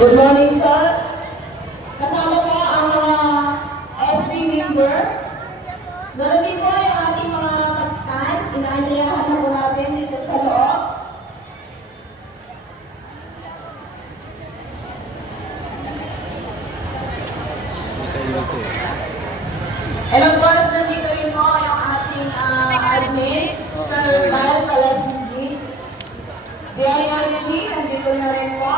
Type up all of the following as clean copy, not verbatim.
Good morning, sir. Kasama po ang mga SB member. Darating po yung ating mga kapitan. Inaanyayahan na po natin dito sa loob. And of course, nandito rin po yung ating admin, Sir Val Palasigi. DILG, nandito na rin po.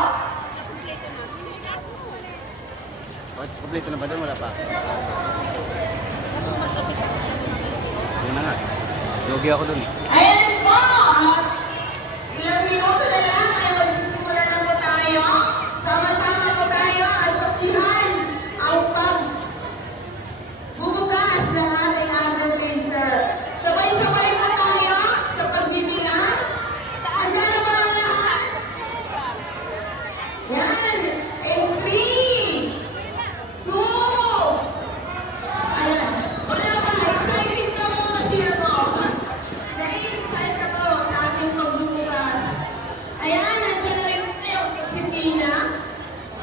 Kompleto na ba doon? Wala pa. Yun na nga. Lugi ako doon. Ayan po! At ilang minuto na lang ay magsisimula na po tayo. Sama-sama po tayo at saksihan ang pagbubukas ng ating agriculture. Sabay-sabay po tayo sa pagbibilang. Handa na ba ang lahat? Yan! In 3, 2, ayan. Wala pa, excited na po kasi ako. Na-excite ako sa ating pagbubukas. Ayan, nandiyan na rin yung si Pina.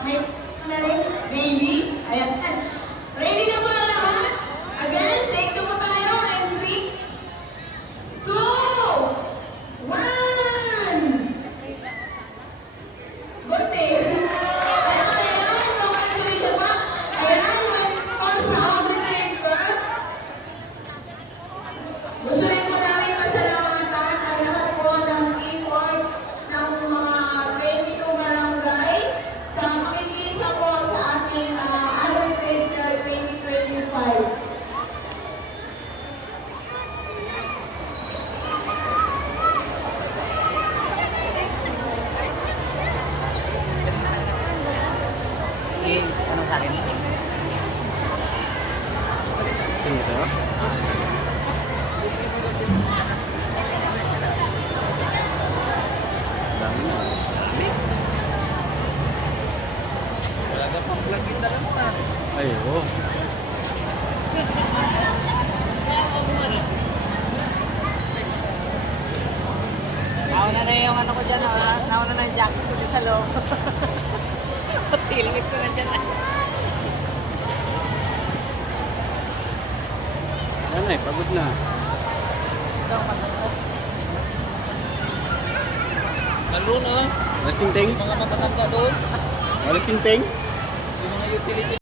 May na rin, baby. Ayan. Ready na ba lahat? Again, take two po tayo. And 3, 2, 1. Good day. Ayan, congratulations po. Ayan, po sa agriculture. Gusto rin po namin pasalamatan ang lahat po ng effort ng mga 22 barangay sa makikisa po sa ating agriculture 2025. Anong sa akin? Sino ito? Dami na. Wala ka pang plug-in na lang pa. Ay, oo. Nauna na yung ano ko dyan, nauna na yung jacket ko dyan sa loob. Tilingit ko na dyan. Yan na eh, pagod na. Lalo na, Alas ting ting? mga matatanda doon, Alas ting ting? yung mga utility